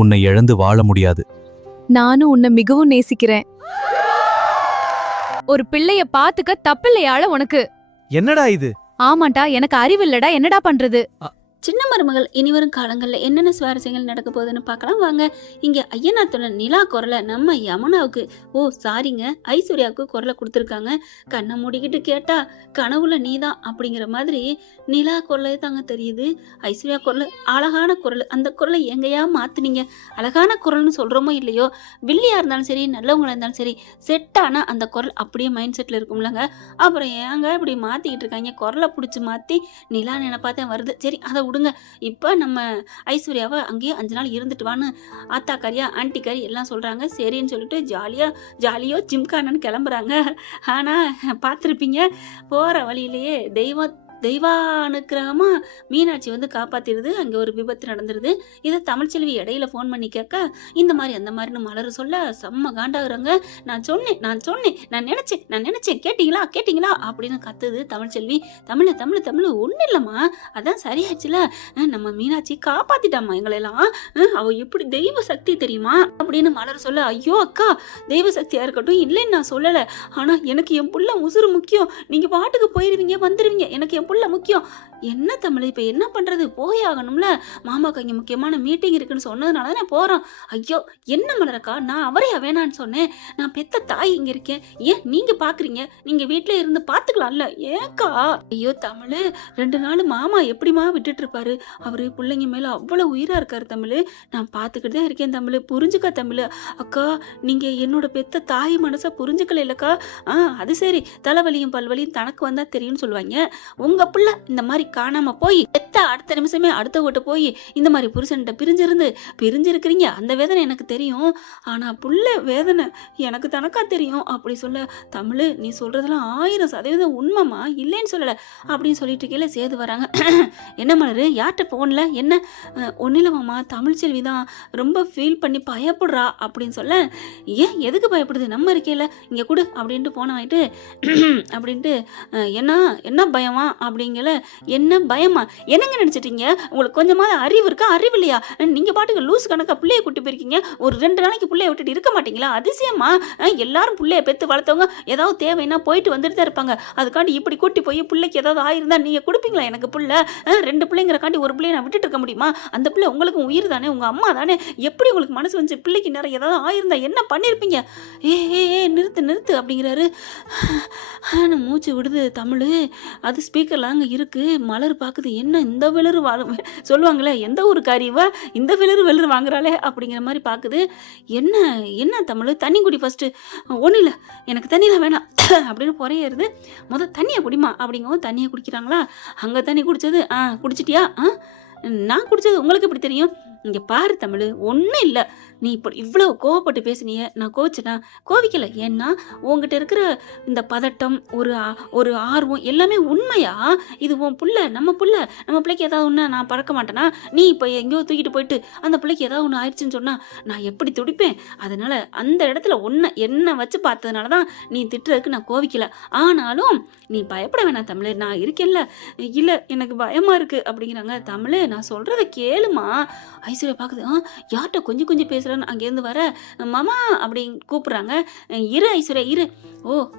உன்னை இழந்து வாழ முடியாது. நானும் உன்னை மிகவும் நேசிக்கிறேன். ஒரு பிள்ளைய பாத்துக்க தப்பில்லையால உனக்கு. என்னடா இது? ஆமாண்டா, எனக்கு அறிவில்லடா, என்னடா பண்றது? சின்ன மருமகள் இனிவரும் காலங்களில் என்னென்ன சுவாரஸ்யங்கள் நடக்க போகுதுன்னு பார்க்கலாம் வாங்க. இங்கே ஐயனாத்தோட நிலா குரலை நம்ம யமுனாவுக்கு, சாரிங்க, ஐஸ்வர்யாவுக்கு குரலை கொடுத்துருக்காங்க. கண்ணை மூடிக்கிட்டு கேட்டா கனவுல நீதான் அப்படிங்கிற மாதிரி நிலா குரலே தாங்க தெரியுது. ஐஸ்வர்யா குரல் அழகான குரல், அந்த குரலை எங்கேயா மாத்துனீங்க? அழகான குரல்னு சொல்றோமோ இல்லையோ, வில்லியா இருந்தாலும் சரி நல்லவங்களா இருந்தாலும் சரி, செட் ஆனா அந்த குரல் அப்படியே மைண்ட் செட்ல இருக்கும்லங்க. அப்புறம் ஏங்க இப்படி மாத்திக்கிட்டு இருக்காங்க? குரலை பிடிச்சி மாத்தி நிலா நினைப்பாத்தான் வருது. சரி, அதை விடுங்க. இப்ப நம்ம ஐஸ்வர்யாவை அங்கேயே 5 நாள் இருந்துட்டு வான்னு ஆத்தாக்காரியா ஆன்டிக்காரி எல்லாம் சொல்றாங்க. சரின்னு சொல்லிட்டு ஜாலியோ ஜிம்கானன்னு கிளம்புறாங்க. ஆனா பார்த்துருப்பீங்க, போற வழியிலேயே தெய்வானுக்கிரகமா மீனாட்சி வந்து காப்பாத்திடுது. அங்க ஒரு விபத்து நடந்துருது. இதை தமிழ்ச்செல்வி இடையில போன் பண்ணி கேட்க, இந்த மாதிரி அந்த மாதிரின்னு மலர் சொல்ல செம்ம காண்டாகுறாங்க. நான் நினைச்சேன் கேட்டீங்களா அப்படின்னு கத்துது தமிழ்ச்செல்வி. தமிழ் ஒண்ணு இல்லம்மா, அதான் சரியாச்சுல, நம்ம மீனாட்சி காப்பாத்திட்டாமா எங்களெல்லாம், அவ எப்படி தெய்வ சக்தி தெரியுமா அப்படின்னு மலர் சொல்ல, ஐயோ அக்கா, தெய்வ சக்தியா இருக்கட்டும் இல்லைன்னு நான் சொல்லல, ஆனா எனக்கு என் புள்ள உசுறு முக்கியம். நீங்க பாட்டுக்கு போயிருவீங்க வந்துருவீங்க, எனக்கு என் புள்ள முக்கியம். என்ன தமிழ், இப்ப என்ன பண்றது? போய் ஆகணும்ல, மாமாக்கு இங்க முக்கியமான மீட்டிங் இருக்குன்னு சொன்னதுனால தானே போறோம். ஐயோ என்ன மலரக்கா, நான் அவரையா வேணான்னு சொன்னேன்? நான் பெத்த தாய் இங்க இருக்கேன், ஏன் நீங்க பாக்குறீங்க? நீங்க வீட்டுல இருந்து பாத்துக்கலாம்ல, ஏக்கா? ஐயோ தமிழ், 2 நாள் மாமா எப்படிமா விட்டுட்டு இருப்பாரு? அவரு பிள்ளைங்க மேல அவ்வளவு உயிரா இருக்காரு தமிழ், நான் பாத்துக்கிட்டு தான் இருக்கேன் தமிழ், புரிஞ்சுக்கா தமிழ். அக்கா, நீங்க என்னோட பெத்த தாய் மனசை புரிஞ்சுக்கல இல்லக்கா? அது சரி, தலைவலியும் பல்வலியும் தனக்கு வந்தா தெரியும்னு சொல்லுவாங்க. உங்க புள்ள இந்த மாதிரி காணாம போய் பெத்த அடுத்த நிமிஷமே அடுத்த வீட்டு போய் இந்த மாதிரி புருஷன்கிட்ட பிரிஞ்சிருக்கிறீங்க, அந்த வேதனை எனக்கு தெரியும், ஆனா புள்ள வேதனை எனக்கு தனக்கா தெரியும் அப்படி சொல்ல, தமிழ் நீ சொல்றதெல்லாம் 1000% உண்மைமா, இல்லைன்னு சொல்லல அப்படின்னு சொல்லிட்டு கீழே சேது வராங்க. என்ன மலரு, யார்கிட்ட போன்ல என்ன? ஒன்னிலமாமா, தமிழ்ச்செல்வி தான் ரொம்ப ஃபீல் பண்ணி பயப்படுறா அப்படின்னு சொல்ல, ஏன் எதுக்கு பயப்படுது? நம்ம இருக்கையில இங்க கொடு அப்படின்ட்டு போன ஆயிட்டு அப்படின்ட்டு, என்ன பயமா அப்படிங்கல. என்ன பயமா? என்னங்க நினைச்சிட்டீங்க? உங்களுக்கு கொஞ்சமாவது அறிவு இருக்கா? அறிவு இல்லையா? நீங்க பாட்டுக்கு லூஸ் கணக்கா பிள்ளைய கூட்டி போயிருக்கீங்க. ஒரு 2 நாளைக்கு பிள்ளைய விட்டுட்டு இருக்க மாட்டீங்களா? அதிசயமா? எல்லாரும் பிள்ளைய பெத்து வளர்த்தவங்க ஏதாவது தேவைன்னா போயிட்டு வந்துட்டு தான் இருப்பாங்க. அதுக்காண்டி இப்படி கூட்டி போய் பிள்ளைக்கு ஏதாவது ஆயிருந்தா நீங்க கொடுப்பீங்களா? எனக்கு புள்ள 2 பிள்ளைங்கிறக்காண்டி ஒரு பிள்ளைய நான் விட்டுட்டு இருக்க முடியுமா? அந்த பிள்ளை உங்களுக்கும் உயிர் தானே, உங்க அம்மா தானே, எப்படி உங்களுக்கு மனசு வந்து பிள்ளைக்கு நிறைய ஏதாவது ஆயிருந்தா என்ன பண்ணிருப்பீங்க? நிறுத்து அப்படிங்கிறாரு. மூச்சு விடுது தமிழ். அது ஸ்பீக்கர்ல அங்க இருக்கு. மலர் பாக்குது, என்ன இந்த விளறு சொல்லுவாங்களே, எந்த ஒரு காரியவா இந்த விளறு வாங்குறாளே அப்படிங்கிற மாதிரி பாக்குது. என்ன தமிழ், தண்ணி குடி ஃபர்ஸ்ட். ஒண்ணு இல்ல, எனக்கு தண்ணிலாம் வேணாம் அப்படின்னு பொறையறது. தண்ணியை குடிமா அப்படிங்கவும் தண்ணியை குடிக்கிறாங்களா? அங்க தண்ணி குடிச்சது குடிச்சிட்டியா? நான் குடிச்சது உங்களுக்கு எப்படி தெரியும்? இங்க பாரு தமிழ், ஒன்றும் இல்லை, நீ இப்போ இவ்வளவு கோவப்பட்டு பேசுனிய, நான் கோவிச்சேனா? கோவிக்கல. ஏன்னா உங்ககிட்ட இருக்கிற இந்த பதட்டம், ஒரு ஆர்வம் எல்லாமே உண்மையா? இது உன் புள்ள, நம்ம பிள்ளைக்கு ஏதாவது ஒன்று நான் பறக்க மாட்டேனா? நீ இப்போ எங்கேயோ தூக்கிட்டு போயிட்டு அந்த பிள்ளைக்கு ஏதாவது ஒன்று ஆயிடுச்சுன்னு சொன்னா நான் எப்படி துடிப்பேன்? அதனால அந்த இடத்துல என்ன வச்சு பார்த்ததுனால தான் நீ திட்டுறதுக்கு நான் கோவிக்கல. ஆனாலும் நீ பயப்பட வேணாம் தமிழ், நான் இருக்கேன்ல. இல்ல எனக்கு பயமா இருக்கு அப்படிங்கிறாங்க. தமிழ், நான் சொல்றத கேளுமா. ஐஸ்வர்யா பாக்குது, யார்கிட்ட கொஞ்சம் பேசுறான்னு அங்கேருந்து வர, மாமா அப்படின்னு கூப்பிடுறாங்க. இரு ஐஸ்வர்யா இரு.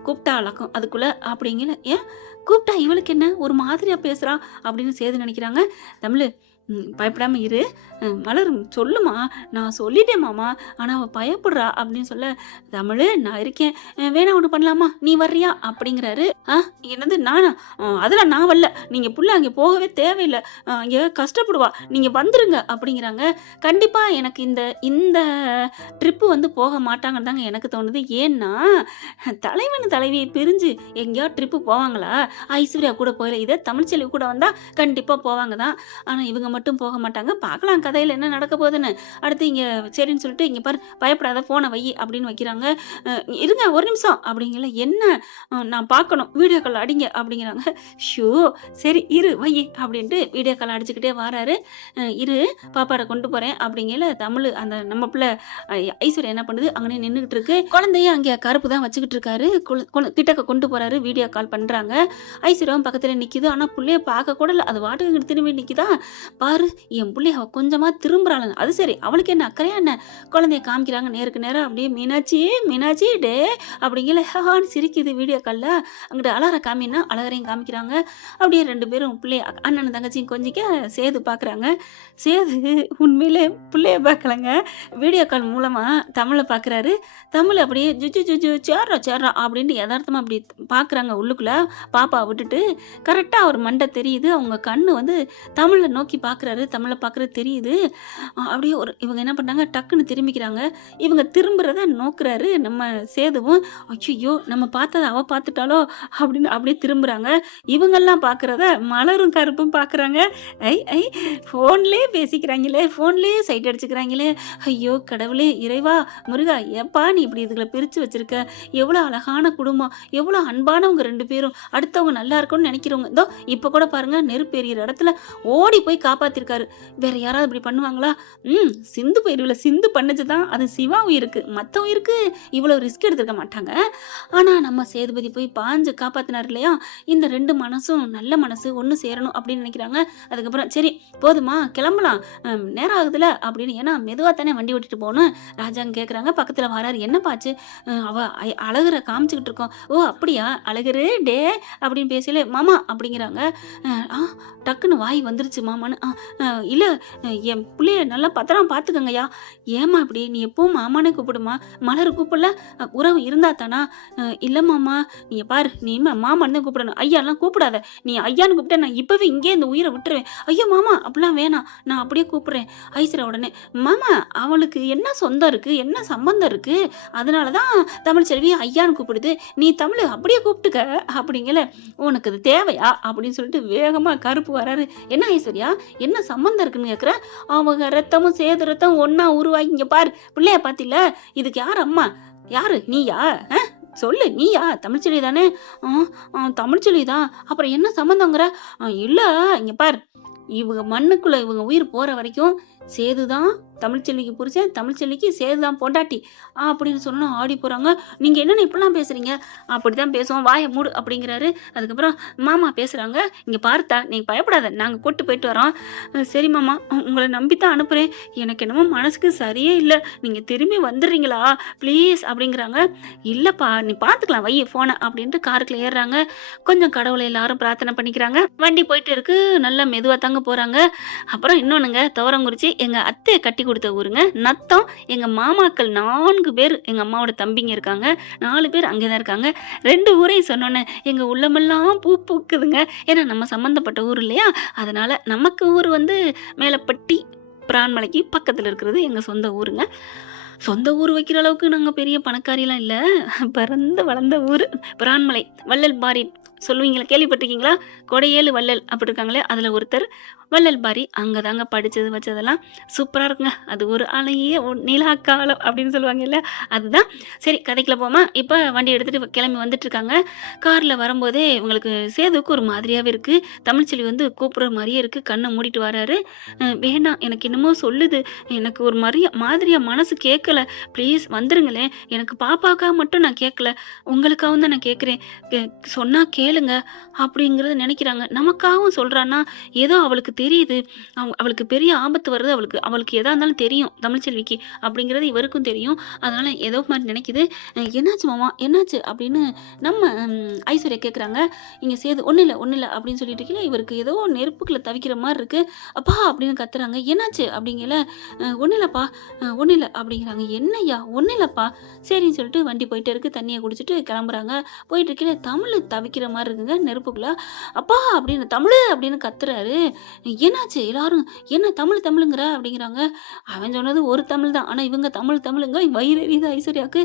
கூப்பிட்டா அழக்கம் அதுக்குள்ள அப்படிங்கிற. ஏன் கூப்பிட்டா இவளுக்கு என்ன ஒரு மாதிரியா பேசுறா அப்படின்னு சேது நினைக்கிறாங்க. தமிழ், பயப்படாம இரு. மலர் சொல்லுமா, நான் சொல்லிட்டேன் மாமா, ஆனா அவ பயப்படுறா அப்படின்னு சொல்ல, தமிழ் நான் இருக்கேன், வேணா ஒண்ணு பண்ணலாமா, நீ வர்றியா அப்படிங்கிறாரு. என்னது நானா? அதெல்லாம் நான் வரல, நீங்க புள்ள அங்கே போகவே தேவையில்லை, அங்கே கஷ்டப்படுவா, நீங்க வந்துருங்க அப்படிங்கிறாங்க. கண்டிப்பா எனக்கு இந்த ட்ரிப்பு வந்து போக மாட்டாங்கன்னு தாங்க எனக்கு தோணுது. ஏன்னா தலைவன் தலைவியை பிரிஞ்சு எங்கேயா ட்ரிப்பு போவாங்களா? ஐஸ்வர்யா கூட போயில, இதே தமிழ்ச்செல்வி கூட வந்தா கண்டிப்பா போவாங்க தான். ஆனா இவங்க மட்டும் போக மாட்டாங்க. பார்க்கலாம் கதையில என்ன நடக்க போகுதுன்னு. அடுத்து இங்க சரின்னு சொல்லிட்டு, இங்க பாரு பயப்படாத, போனை வை அப்படின்னு வைக்கிறாங்க. இருங்க ஒரு நிமிஷம் அப்படிங்கல. என்ன? நான் பார்க்கணும், வீடியோ கால் அடிங்க அப்படிங்கிறாங்க. ஷோ சரி இரு வை அப்படின்ட்டு வீடியோ கால் அடிச்சுக்கிட்டே வராரு. இரு பாப்பாரை கொண்டு போறேன் அப்படிங்கல. தமிழ் அந்த நம்ம பிள்ளை ஐஸ்வர்யா என்ன பண்ணுது, அங்கனே நின்றுகிட்டு இருக்கு. குழந்தைய அங்கே கருப்பு தான் வச்சுக்கிட்டு இருக்காரு. கிட்டக்க கொண்டு போறாரு, வீடியோ கால் பண்றாங்க. ஐஸ்வர்யாவும் பக்கத்துல நிக்குது. ஆனா புள்ளைய பார்க்க கூட இல்லை, அது வாட்டுக்கு திரும்பி நிக்குதா. பாரு என் புள்ளை அவ கொஞ்சமா திரும்புறாள், அது சரி அவளுக்கு என்ன அக்கறையா என்ன? குழந்தைய காமிக்கிறாங்க நேருக்கு நேரம், அப்படியே மீனாட்சி மீனாட்சி டே அப்படிங்கல ஹான்னு சிரிக்குது வீடியோ கால்ல. அங்கிட்ட அழற காமின்னா அழகரையும் காமிக்கிறாங்க. அப்படியே 2 பேரும் பிள்ளைய அண்ணனும் தங்கச்சியும் கொஞ்சிக்க சேது பாக்குறாங்க. சேது உண்மையிலே பிள்ளைய பார்க்கலங்க, வீடியோ கால் மூலமா தமிழை பாக்குறாரு. தமிழ் அப்படியே ஜுஜு ஜுஜு சேர்றா சேர்றா அப்படின்ட்டு யதார்த்தமா அப்படி பாக்குறாங்க உள்ளுக்குள்ள பாப்பா விட்டுட்டு. கரெக்டா அவர் மண்டை தெரியுது, அவங்க கண்ணு வந்து தமிழை நோக்கி பாக்குறாரு, தமிழை பாக்குறது தெரியுது. அப்படியே ஒரு இவங்க என்ன பண்ணாங்க, டக்குன்னு திரும்பிக்கிறாங்க. இவங்க திரும்புறத நோக்குறாரு நம்ம சேதுவும். ஐயோ நம்ம பார்த்ததை அவ பார்த்துட்டாலோ அப்படின்னு அப்படியே திரும்புறாங்க. இவங்கெல்லாம் பாக்குறத மலரும் கருப்பும் பாக்குறாங்க. ஐ ஐ போன்லயே பேசிக்கிறாங்களே, போன்லயே சைட் அடிச்சுக்கிறாங்களே. ஐயோ கடவுளே, இறைவா, முருகா, ஏப்பா நீ இப்படி இதுகளை பிரிச்சு வச்சிருக்க? எவ்வளவு அழகான குடும்பம், எவ்வளவு அன்பானவங்க 2 பேரும், அடுத்தவங்க நல்லா இருக்கும்னு நினைக்கிறவங்க. இதோ இப்ப கூட பாருங்க, நெருப்பு எறிகிற இடத்துல ஓடி போய் காப்பாத்திருக்காரு. வேற யாராவது இப்படி பண்ணுவாங்களா? சிந்து போயிருவில சிந்து பண்ணுச்சுதான், அது சிவா உயிருக்கு, மத்த உயிருக்கு இவ்வளவு ரிஸ்க் எடுத்திருக்க மாட்டாங்க. ஆனா நம்ம சேதுபதி போய் பாஞ்சு காப்பாத்தினார் இல்லையா? இந்த 2 மனசும் நல்ல மனசு ஒண்ணு சேரணும் அப்படின்னு நினைக்கிறாங்க. அதுக்கப்புறம் சரி போதுமா கிளம்பலாம், நேரம் ஆகுதுல அப்படின்னு, ஏன்னா மெதுவா தானே வண்டி ஓட்டிட்டு போகணும். ராஜாங்க கேக்குறாங்க, பக்கத்துல வராரு, என்ன பாச்சு? அவ அழகுற காமிச்சுக்கிட்டு இருக்கோம். ஓ அப்படியா அழகுரு டே அப்படின்னு பேசல மாமா அப்படிங்கிறாங்க. டக்குன்னு வாய் வந்துருச்சு மாமான்னு. இல்ல என் பிள்ளைய நல்லா பத்திரமா பாத்துக்கங்கய்யா. ஏமா இப்படி? நீ எப்பவும் மாமானே கூப்பிடுமா, மலர் கூப்பிடல? உறவு இருந்தா தானா? இல்ல மாமா, நீ பாரு, நீ மாமான்னு கூப்பிடணும், ஐயாலாம் கூப்பிடாத. நீ ஐயான்னு கூப்பிட்ட நான் இப்பவே இங்கே இந்த உயிரை விட்டுருவேன். ஐயோ மாமா அப்படிலாம் வேணாம், நான் அப்படியே கூப்பிடுறேன். ஐஸ்வர்யா உடனே, மாமா அவளுக்கு என்ன சொந்தம் இருக்கு, என்ன சம்பந்தம் இருக்கு, அதனாலதான் தமிழ் செல்வி ஐயான்னு கூப்பிடுது. நீ தமிழ் அப்படியே கூப்பிட்டுக்க அப்படிங்கல. உனக்கு அது தேவையா அப்படின்னு சொல்லிட்டு வேகமா கருப்பு வராரு. என்ன ஐஸ்வர்யா, என்ன சம்பந்தம் இருக்குன்னு கேக்குற? அவங்க ரத்தமும் சேது ரத்தம் ஒன்னா உருவாகி, இங்க பாரு பிள்ளைய பாத்தில, இதுக்கு யார் அம்மா? யாரு நீயா? சொல்லு, நீயா? தமிழ்ச்செல்வி தானே? தமிழ்ச்செல்வி தான். அப்புறம் என்ன சம்பந்தங்கிற? இல்ல இங்க பாரு, இவங்க மண்ணுக்குள்ள இவங்க உயிர் போற வரைக்கும் சேதுதான் தமிழ்ச்செல்விக்கு புரிச்சேன், தமிழ்ச்செல்விக்கு சேதுதான் பொண்டாட்டி அப்படின்னு சொன்னா ஆடி போறாங்க. நீங்க என்னன்னு இப்படிலாம் பேசுறீங்க? அப்படிதான் பேசுவோம், வாயை மூடு அப்படிங்கிறாரு. அதுக்கப்புறம் மாமா பேசுறாங்க, இங்க பார்த்தா நீங்க பயப்படாத, நாங்க கூட்டு போயிட்டு வரோம். சரி மாமா, உங்களை நம்பித்தான் அனுப்புறேன், எனக்கு என்னமோ மனசுக்கு சரியே இல்லை, நீங்க திரும்பி வந்துடுறீங்களா ப்ளீஸ் அப்படிங்கிறாங்க. இல்லப்பா நீ பாத்துக்கலாம், வை போன அப்படின்ட்டு காருக்குள்ள ஏறுறாங்க. கொஞ்சம் கடவுளை எல்லாரும் பிரார்த்தனை பண்ணிக்கிறாங்க. வண்டி போயிட்டு இருக்கு, நல்லா மெதுவா தாங்க போறாங்க. அப்புறம் இன்னொன்னுங்க, துவரங்குறிச்சி எங்க அத்தையை கட்டி கொடுத்த ஊருங்க. நத்தம் எங்க மாமாக்கள் 4 பேர், எங்க அம்மாவோட தம்பிங்க இருக்காங்க, 4 பேர் அங்கேதான் இருக்காங்க. 2 ஊரையும் சொன்னோன்னே எங்க உள்ளமெல்லாம் பூ பூக்குதுங்க. ஏன்னா நம்ம சம்பந்தப்பட்ட ஊர் இல்லையா, அதனால நமக்கு ஊர் வந்து மேலப்பட்டி பிரான்மலைக்கு பக்கத்துல இருக்கிறது எங்க சொந்த ஊருங்க. சொந்த ஊர் வைக்கிற அளவுக்கு நாங்க பெரிய பணக்காரியெல்லாம் இல்ல, பிறந்து வளர்ந்த ஊர் பிரான்மலை. வள்ளல் பாரி சொல்லுவீங்களா, கேள்விப்பட்டிருக்கீங்களா? கொடையேழு வள்ளல் அப்படி இருக்காங்களே, அதுல ஒருத்தர் வள்ளல் பாரி. அங்கதாங்க படிச்சது வச்சதெல்லாம். சூப்பரா இருக்குங்க, அது ஒரு அழகிய நிலா காலம் அப்படின்னு சொல்லுவாங்க இல்ல, அதுதான். சரி கதைக்குள்ள போமா. இப்ப வண்டி எடுத்துட்டு கிளம்பி வந்துட்டு இருக்காங்க. கார்ல வரும்போதே இவங்களுக்கு சேதுக்கு ஒரு மாதிரியாவே இருக்கு. தமிழ்ச்செல்வி வந்து கூப்பிடுற மாதிரியே இருக்கு, கண்ணை மூடிட்டு வராரு. வேண்டாம், எனக்கு என்னமோ சொல்லுது, எனக்கு ஒரு மாதிரியா மனசு கேட்கல, ப்ளீஸ் வந்துருங்களேன், எனக்கு பாப்பாக்காக மட்டும் நான் கேட்கல, உங்களுக்காகவும் தான் நான் கேட்குறேன், சொன்னா கேளுங்க அப்படிங்கறத நினைக்கிறாங்க. நமக்காகவும் சொல்றான்னா ஏதோ அவளுக்கு தெரியுது, அவளுக்கு பெரிய ஆபத்து வருது, அவளுக்கு எதா இருந்தாலும் தெரியும் தமிழ்ச்செல்விக்கு அப்படிங்கிறது இவருக்கும் தெரியும். அதனால ஏதோ மாதிரி நினைக்குது. என்னாச்சு மாமா, என்னாச்சு அப்படின்னு நம்ம ஐஸ்வர்யா கேட்குறாங்க. இங்க சேது ஒன்றும் இல்லை அப்படின்னு சொல்லிட்டு இருக்கீங்க, இவருக்கு ஏதோ நெருப்புக்குள்ள தவிக்கிற மாதிரி இருக்கு அப்பா அப்படின்னு கத்துறாங்க. என்னாச்சு அப்படிங்கல. ஒன்றும் இல்லை அப்படிங்கிறாங்க. என்னையா ஒன்றும் இல்லைப்பா, சரின்னு சொல்லிட்டு வண்டி போயிட்டே இருக்கு. தண்ணியை குடிச்சிட்டு கிளம்புறாங்க. போயிட்டு இருக்கீங்க, தமிழ் தவிக்கிற மாதிரி இருக்குங்க நெருப்புக்குள்ள. அப்பா அப்படின்னு தமிழ் அப்படின்னு கத்துறாரு. என்னாச்சு? எல்லாரும் என்ன தமிழுங்கிற அப்படிங்கிறாங்க. அவன் சொன்னது ஒரு தமிழ் தான், ஆனா இவங்க தமிழுங்க. வயிறு எரியுது ஐஸ்வர்யாவுக்கு.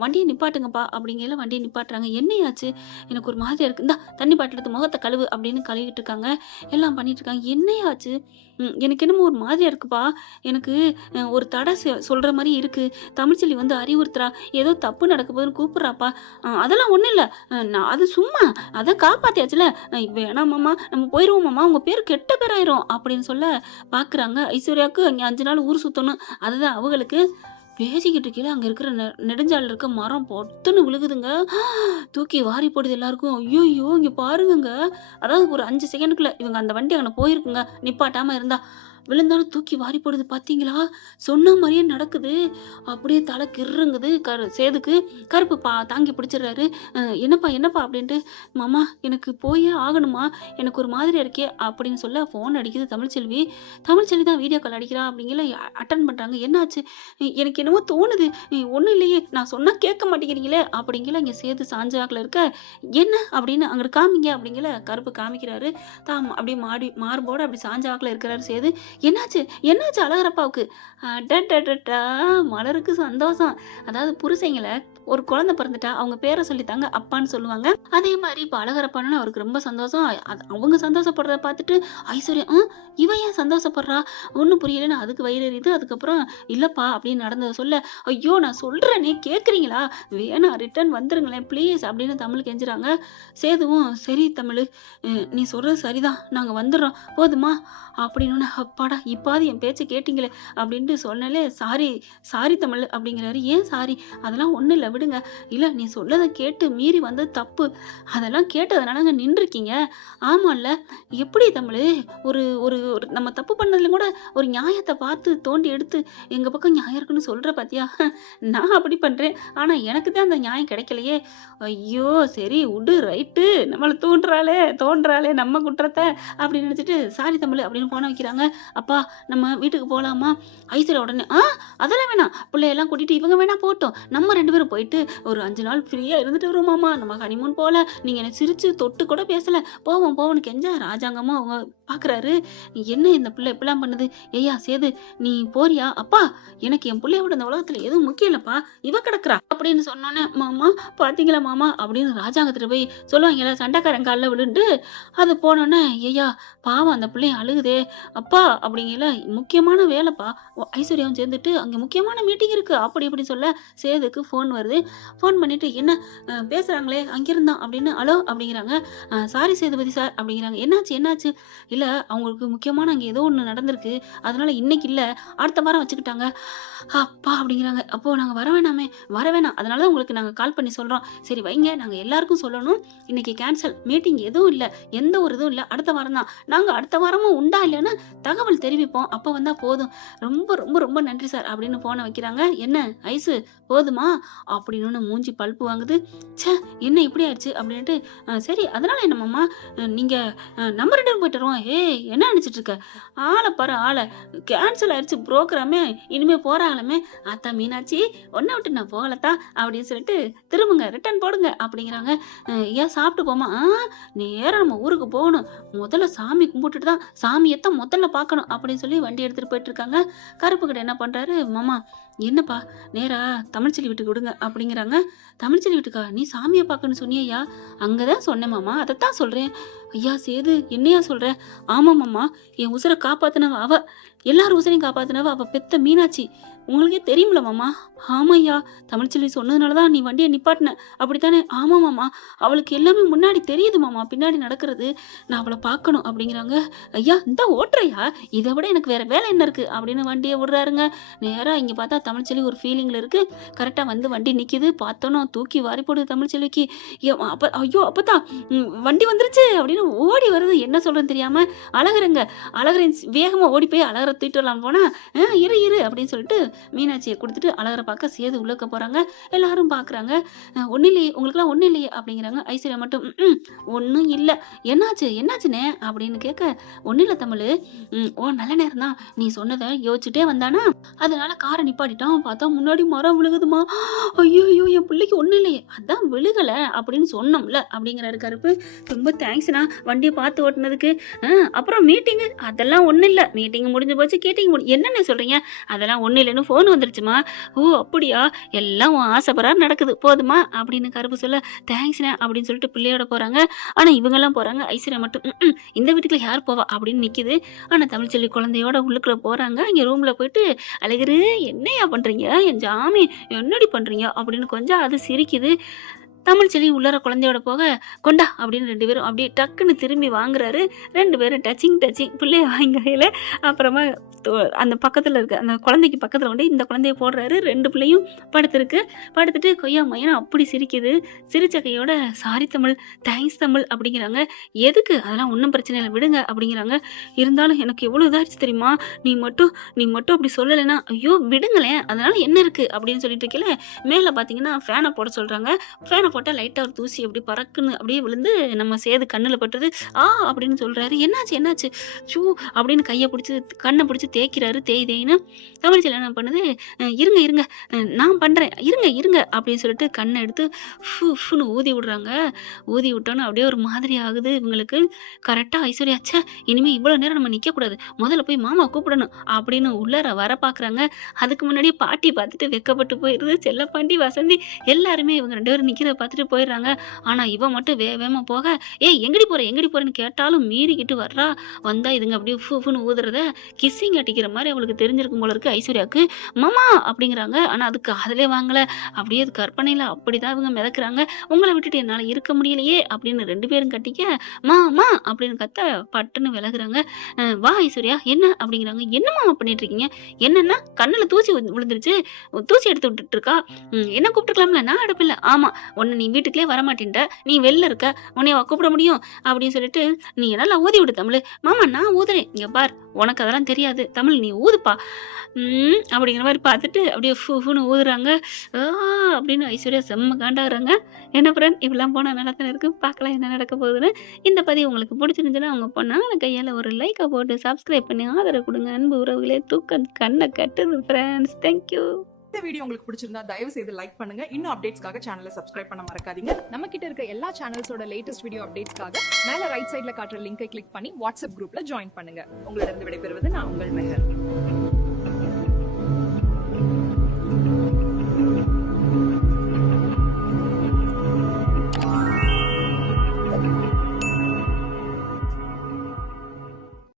வண்டியை நிப்பாட்டுங்கப்பா அப்படிங்கிற வண்டியை நிப்பாட்டுறாங்க. என்னையாச்சு? எனக்கு ஒரு மாதிரியா இருக்கு, இந்தா தண்ணி பாட்டு எடுத்து முகத்தை கழுவு அப்படின்னு கழுவிட்டு இருக்காங்க. எல்லாம் பண்ணிட்டு இருக்காங்க. என்னையாச்சு? எனக்கு என்னமோ ஒரு மாதிரியா இருக்குப்பா, எனக்கு ஒரு தடை சொல்ற மாதிரி இருக்கு, தமிழ்ச்செல்வி வந்து அறிவுறுத்துறா, ஏதோ தப்பு நடக்க போதுன்னு கூப்பிடுறாப்பா. அதெல்லாம் ஒண்ணும் இல்ல, நான் அது சும்மா, அதை காப்பாத்தியாச்சுல, வேணாம் மாமா நம்ம போயிருவோம் மாமா, உங்க பேர் கெட்ட பேராயிரும் அப்படின்னு சொல்ல பாக்குறாங்க. ஐஸ்வர்யாவுக்கு அங்க 5 நாள் ஊர் சுத்தணும், அதுதான் அவங்களுக்கு. பேசிக்கிட்டு இருக்கையில அங்க இருக்கிற நெடுஞ்சாலையில இருக்க மரம் பொத்துன்னு விழுகுதுங்க. தூக்கி வாரி போடுது எல்லாருக்கும். ஐயையோ! இங்க பாருங்கங்க. அதாவது ஒரு 5 செகண்டுக்குள்ள இவங்க அந்த வண்டி அங்கன போயிருக்குங்க. நிப்பாட்டாம இருந்தா. விழுந்தாலும் தூக்கி வாரி போடுது பாத்தீங்களா? சொன்ன மாரியே நடக்குது. அப்படியே தலை கிர்ருங்குது சேதுக்கு. கருப்பு தாங்கி பிடிச்சிடுறாரு. என்னப்பா என்னப்பா அப்படின்ட்டு, மாமா எனக்கு போயே ஆகணுமா, எனக்கு ஒரு மாதிரியா இருக்கே அப்படின்னு சொல்ல ஃபோன் அடிக்குது தமிழ்ச்செல்வி. தமிழ்ச்செல்வி தான் வீடியோ கால் அடிக்கிறா அப்படிங்கல அட்டன் பண்றாங்க. என்னாச்சு? எனக்கு என்னமோ தோணுது. ஒண்ணும் இல்லையே, நான் சொன்னா கேட்க மாட்டேங்கிறீங்களே அப்படிங்கல இங்க சேது சாஞ்சாக்குல இருக்க. என்ன அப்படின்னு அங்கிட்டு காமிங்க அப்படிங்கல கருப்பு காமிக்கிறாரு. அப்படியே மார்போட அப்படி சாஞ்சாக்குல இருக்கிறாரு சேது. என்னாச்சு என்னாச்சு அழகரப்பாவுக்கு? அடடடடா! மலருக்கு சந்தோஷம். அதாவது புருஷங்கள ஒரு குழந்தை பிறந்துட்டா அவங்க பேரை சொல்லித்தாங்க அப்பான்னு சொல்லுவாங்க. அதே மாதிரி இப்ப அழகரப்பான்னு அவருக்கு ரொம்ப சந்தோஷம். அவங்க சந்தோஷப்படுறத பார்த்துட்டு ஐஸ்வர்யா இவ ஏன் சந்தோஷப்படுறா ஒன்னும் புரியலன்னு அதுக்கு வயிறு எரியுது. அதுக்கப்புறம் இல்லப்பா அப்படின்னு நடந்ததை சொல்ல, ஐயோ நான் சொல்றேனே கேக்குறீங்களா, வேணா ரிட்டர்ன் வந்துருங்களேன் ப்ளீஸ் அப்படின்னு தமிழ் கெஞ்சுறாங்க. சேதுவும் சரி தமிழ், நீ சொல்றது சரிதான், நாங்க வந்துடுறோம் போதுமா அப்படின்னு. அப்பாடா இப்பாவது என் பேச்சை கேட்டீங்களே அப்படின்ட்டு சொன்னாலே சாரி சாரி தமிழ் அப்படிங்கிறாரு. ஏன் சாரி, அதெல்லாம் ஒண்ணும் இல்லை விடுங்க. இல்ல நீ சொன்னதை கேட்டு மீறி வந்தது தப்பு, அதெல்லாம் கேட்டதுனால நின்றுருக்கீங்க. ஆமால்ல, எப்படி தமிழ் ஒரு ஒரு ஒரு நம்ம தப்பு பண்ணதுல கூட ஒரு நியாயத்தை பார்த்து தோண்டி எடுத்து எங்க பக்கம் நியாயம் இருக்குன்னு சொல்ற பாத்தியா? நான் அப்படி பண்றேன், ஆனா எனக்கு தான் அந்த நியாயம் கிடைக்கலையே. ஐயோ சரி விடு, ரைட்டு, நம்மளை தோன்றாளே நம்ம குற்றத்தை அப்படின்னு நினைச்சிட்டு சாரி தமிழ் அப்படின்னு போன வைக்கிறாங்க. அப்பா நம்ம வீட்டுக்கு போலாமா? ஐஸ்வர்யா உடனே அதெல்லாம் வேணாம், பிள்ளையெல்லாம் கூட்டிட்டு இவங்க வேணா போட்டோம், நம்ம 2 பேரும் போயிட்டு ஒரு 5 நாள் ஃப்ரீயா இருந்துட்டு வருவோமாமா, நம்ம ஹனிமூன் போல, நீங்க என்ன சிரிச்சு தொட்டு கூட பேசல, போவோம்னு கெஞ்ச ராஜாங்கமா அவங்க பாக்குறாரு. என்ன இந்த பிள்ளை இப்படிலாம் பண்ணுது? ஐயா சேது நீ போறியா? அப்பா எனக்கு என் பிள்ளையோட இந்த உலகத்துல எதுவும் முக்கியம் இல்லப்பா, இவ கிடக்குறா அப்படின்னு சொன்னோன்னே, மாமா பாத்தீங்களா மாமா அப்படின்னு ராஜாங்கத்துல போய் சொல்லுவாங்கல்ல, சண்டைக்காரன் காலில் விழுந்து அது போனோன்னே, ஐயா பாவம் அந்த பிள்ளைய அழுகுதே அப்பா அப்படிங்கல, முக்கியமான வேலைப்பா, ஐஸ்வர்யாவும் சேர்ந்துட்டு அங்க முக்கியமான மீட்டிங் இருக்கு அப்படி இப்படி சொல்ல சேதுக்கு ஃபோன் வருது. ஃபோன் பண்ணிட்டு என்ன பேசுறாங்களே அங்கிருந்தான் அப்படின்னு, ஹலோ அப்படிங்கிறாங்க. சாரி சேதுபதி சார் அப்படிங்கிறாங்க. என்னாச்சு? இல்ல அவங்களுக்கு முக்கியமான அங்க ஏதோ ஒண்ணு நடந்திருக்கு, அதனால இன்னைக்கு இல்ல அடுத்த வாரம் வச்சுக்கிட்டாங்க. அப்பா அப்படிங்கிறாங்க. அப்போ நாங்க வர வேணாம், அதனால உங்களுக்கு நாங்க கால் பண்ணி சொல்றோம். சரி வைங்க, நாங்க எல்லாருக்கும் சொல்லணும், இன்னைக்கு கேன்சல், மீட்டிங் எதுவும் இல்ல, எந்த ஒரு இதுவும் இல்ல, அடுத்த வாரம் தான். நாங்க அடுத்த வாரமும் உண்டா இல்லைன்னு தகவல் தெரிவிப்போம், அப்ப வந்தா போதும். ரொம்ப ரொம்ப ரொம்ப நன்றி சார் அப்படின்னு போன வைக்கிறாங்க. என்ன ஐசு போதுமா அப்படின்னு மூஞ்சி பல்ப்பு வாங்குது. ச்சே என்ன இப்படி ஆயிடுச்சு அப்படின்ட்டு, சரி அதனால என்னமாம்மா, நீங்க நம்ம 2 பேரும் போயிட்டு வருவோம். என்ன நினைச்சிட்டு இருக்க, ஆளை கேன்சல் ஆயிடுச்சு ப்ரோக்ராமே, இனிமே போறாங்களே. அத்தா மீனாட்சி ஒன்ன விட்டு நான் போகலத்தா அப்படின்னு சொல்லிட்டு திரும்புங்க ரிட்டர்ன் போடுங்க அப்படிங்கிறாங்க. ஏன் சாப்பிட்டு போமா? நேரம் நம்ம ஊருக்கு போகணும், முதல்ல சாமி கும்பிட்டுட்டு தான் சாமியத்தான் முதல்ல பார்க்கணும் அப்படின்னு சொல்லி வண்டி எடுத்துட்டு போயிட்டு இருக்காங்க. கருப்பு கடை என்ன பண்றாரு, மாமா என்னப்பா நேரா தமிழ்ச்செல்வி வீட்டுக்கு விடுங்க அப்படிங்கிறாங்க. தமிழ்ச்செல்வி வீட்டுக்கா, நீ சாமியை பார்க்கணும்னு சொன்னியா? அங்கதான் சொன்னேன் மாமா, அதைத்தான் சொல்றேன். ஐயா சேது என்னையா சொல்ற? ஆமா மாமா, என் உசுரை காப்பாத்தினவ அவ, எல்லாரும் உசுரையும் காப்பாத்தினவ அவ பெத்த மீனாட்சி, உங்களுக்கே தெரியுமில்ல மாமா. ஆமையா, தமிழ்ச்செல்வி சொன்னதுனாலதான் நீ வண்டியை நிப்பாட்டின அப்படித்தானே? ஆமா மாமா, அவளுக்கு எல்லாமே முன்னாடி தெரியுது மாமா, பின்னாடி நடக்கிறது, நான் அவளை பார்க்கணும் அப்படிங்கிறாங்க. ஐயா இந்த ஓட்டுறையா, இதை விட எனக்கு வேற வேலை என்ன இருக்கு அப்படின்னு வண்டியை விடுறாருங்க. நேரா இங்க பார்த்தா தமிழ்ச்செல்வி ஒரு ஃபீலிங்ல இருக்கு. கரெக்டா வந்து வண்டி நிக்குது, பார்த்தோன்னா தூக்கி வாரி போடுது தமிழ்ச்செல்விக்கு. ஐயோ அப்பதான் வண்டி வந்துருச்சு அப்படின்னு ஓடி வருது. என்ன சொல்றேன்னு தெரியாம அழகரின் வேகமா ஓடி போய் அழகரை தூக்கிட்டு வரலாம் போனா, இரு அப்படின்னு சொல்லிட்டு மீனாட்சியை கொடுத்துட்டு அழகரை பார்க்க சேது உள்ளக்க போறாங்க. எல்லாரும் பாக்குறாங்க. ஒண்ணு இல்லையே, உங்களுக்குலாம் ஒண்ணு இல்லையே அப்படிங்கிறாங்க. ஐஸ்வர்யா மட்டும் ஒன்னும் இல்ல, என்னாச்சுனே அப்படின்னு கேட்க, ஒண்ணு இல்ல தமிழ், ஓ நல்ல நேரம் தான், நீ சொன்னதை யோசிச்சுட்டே வந்தானா, அதனால காரை நிப்பாட்டிட்டான், பார்த்தா முன்னாடி மரம் விழுகுதுமா. ஐயோ என் பிள்ளைக்கு ஒண்ணு இல்லையே, அதான் விழுகல அப்படின்னு சொன்னோம்ல அப்படிங்கிறாரு கருப்பு. ரொம்ப தேங்க்ஸ்ண்ணா வண்டியை பார்த்து ஓட்டுனதுக்கு. அப்புறம் மீட்டிங்கு, அதெல்லாம் ஒண்ணு இல்ல, மீட்டிங் முடிஞ்சு போச்சு, என்னென்ன சொல்றீங்க, அதெல்லாம் ஒண்ணு இல்லைன்னு போன் வந்துருச்சுமா. ஓ அப்படியா, எல்லாம் ஆசைப்படுறாரு நடக்குது போதுமா அப்படின்னு கருப்பு சொல்ல, தேங்க்ஸ்ண்ணே அப்படின்னு சொல்லிட்டு பிள்ளையோட போறாங்க. ஆனா இவங்க எல்லாம் போறாங்க, ஐஸ்வர்யா மட்டும் இந்த வீட்டுக்குள்ள யார் போவா அப்படின்னு நிக்குது. ஆனா தமிழ்ச்செல்வி குழந்தையோட உள்ளுக்குள்ள போறாங்க. இங்க ரூம்ல போயிட்டு அழகரு என்னையா பண்றீங்க, என் ஜாமி என்னடி பண்றீங்க அப்படின்னு கொஞ்சம் அது சிரிக்குது. தமிழ்ச்செல்வி உள்ளார குழந்தையோட போக கொண்டா அப்படின்னு 2 பேரும் அப்படியே டக்குன்னு திரும்பி வாங்குறாரு. 2 பேரும் டச்சிங் பிள்ளைய வாங்கையில அப்புறமா அந்த பக்கத்துல இருக்க அந்த குழந்தைக்கு பக்கத்துல கொண்டு இந்த குழந்தைய போடுறாரு. 2 பிள்ளையும் படுத்துட்டு கொய்யா மையனா அப்படி சிரிக்குது. சிரிச்ச கையோட சாரி தமிழ், தேங்க்ஸ் தமிழ் அப்படிங்கிறாங்க. எதுக்கு அதெல்லாம் ஒன்றும் பிரச்சனை இல்லை விடுங்க அப்படிங்கிறாங்க. இருந்தாலும் எனக்கு எவ்வளவு இதாச்சு தெரியுமா, நீ மட்டும் அப்படி சொல்லலைன்னா ஐயோ விடுங்களேன் அதனால என்ன இருக்கு அப்படின்னு சொல்லிட்டு இருக்கல. மேல பாத்தீங்கன்னா ஃபேனை போட சொல்றாங்க. ஃபேனை போட்டா லைட்டா ஒரு தூசி அப்படி பறக்குன்னு அப்படியே விழுந்து நம்ம சேது கண்ணுல பட்டுறது. அப்படின்னு சொல்றாரு. என்னாச்சு ஷூ அப்படின்னு கையை பிடிச்சி கண்ணை பிடிச்சி தேய்க்கிறாரு. தேய்ன்னு தமிழ்ச்செல்வி என்ன பண்ணுது, இருங்க நான் பண்றேன் இருங்க அப்படின்னு சொல்லிட்டு கண்ணை எடுத்து ஃபுன்னு ஊதி விடுறாங்க. ஊதி விட்டோன்னு அப்படியே ஒரு மாதிரி ஆகுது இவங்களுக்கு. கரெக்டா ஐஸ்வர்யா ச்சே இனிமே இவ்வளவு நேரம் நம்ம நிக்க கூடாது, முதல்ல போய் மாமா கூப்பிடணும் அப்படின்னு உள்ளார வர பாக்குறாங்க. அதுக்கு முன்னாடியே பாட்டி பார்த்துட்டு வெக்கப்பட்டு போயிருது. செல்லப்பாண்டி வசந்தி எல்லாருமே இவங்க 2 பேரும் நிக்கிறத பார்த்துட்டு போயிடுறாங்க. ஆனா இவ மட்டும் வேகமா போக எங்கடி போறேன்னு கேட்டாலும் மீறிக்கிட்டு வர்றா. வந்தா இதுங்க அப்படியே ஃபுன்னு ஊதுறத கிஸ்ஸிங் அடிக்கிற மாதிரி அவளுக்கு தெரிஞ்சிருக்கும் போல இருக்கு ஐஸ்வர்யாவுக்கு. மாமா அப்படிங்கிறாங்க. ஆனா அதுக்கு அதிலே வாங்கல. அப்படியே அது கற்பனையில அப்படிதான் இவங்க மிதக்குறாங்க. உங்களை விட்டுட்டு என்னால இருக்க முடியலையே அப்படின்னு 2 பேரும் கட்டிக்க மாமா அப்படின்னு கத்த பட்டுன்னு விலகுறாங்க. வா ஐஸ்வர்யா என்ன அப்படிங்கிறாங்க. என்ன மாமா பண்ணிட்டு இருக்கீங்க? என்னன்னா கண்ணுல தூசி விழுந்துருச்சு, தூசி எடுத்து விட்டுட்டு இருக்கா. என்ன கூப்பிட்டுக்கலாம்ல, நான் அடுப்பில்ல. ஆமா உன்னை நீ வீட்டுக்குள்ளே வரமாட்டேன்ட்ட, நீ வெளில இருக்க, உன்னைய கூப்பிட முடியும் அப்படின்னு சொல்லிட்டு நீ நல்லா ஊதி விடு தமிழ். மாமா நான் ஊதுறேன், இங்க பார் உனக்கு அதெல்லாம் தெரியாது தமிழ், நீ ஊதுப்பா அப்படிங்கிற மாதிரி பார்த்துட்டு அப்படியே ஃபுன்னு ஊதுறாங்க. அப்படின்னு ஐஸ்வர்யா செம்ம காண்டாகிறாங்க. என்ன ஃப்ரெண்ட் இப்படிலாம் போனால் நல்லா தானே இருக்கு. பார்க்கலாம் என்ன நடக்க போகுதுன்னு. இந்த பதிவு உங்களுக்கு பிடிச்சிருந்துச்சுன்னா அவங்க பொண்ணான கையால் ஒரு லைக்கை போட்டு சப்ஸ்கிரைப் பண்ணி ஆதரவு கொடுங்க. அன்பு உறவுகளே தூக்கம் கண்ணை கட்டுது ஃப்ரெண்ட்ஸ். தேங்க்யூ. இந்த வீடியோ உங்களுக்கு பிடிச்சிருந்தா தயவு செய்து லைக் பண்ணுங்க. இன்னும் அப்டேட்ஸ்க்காக சேனலை சப்ஸ்கிரைப் பண்ண மறக்காதீங்க. நம்ம கிட்ட இருக்க எல்லா சேனல்ஸோட லேட்டஸ்ட் வீடியோ அப்டேட்ஸ்க்காக மேல ரைட் சைடுல காட்டுற லிங்கை கிளிக் பண்ணி வாட்ஸ்அப் குரூப்ல ஜாயின் பண்ணுங்க. உங்களிடம் விடைபெறுவது நான் உங்கள் மெஹர்.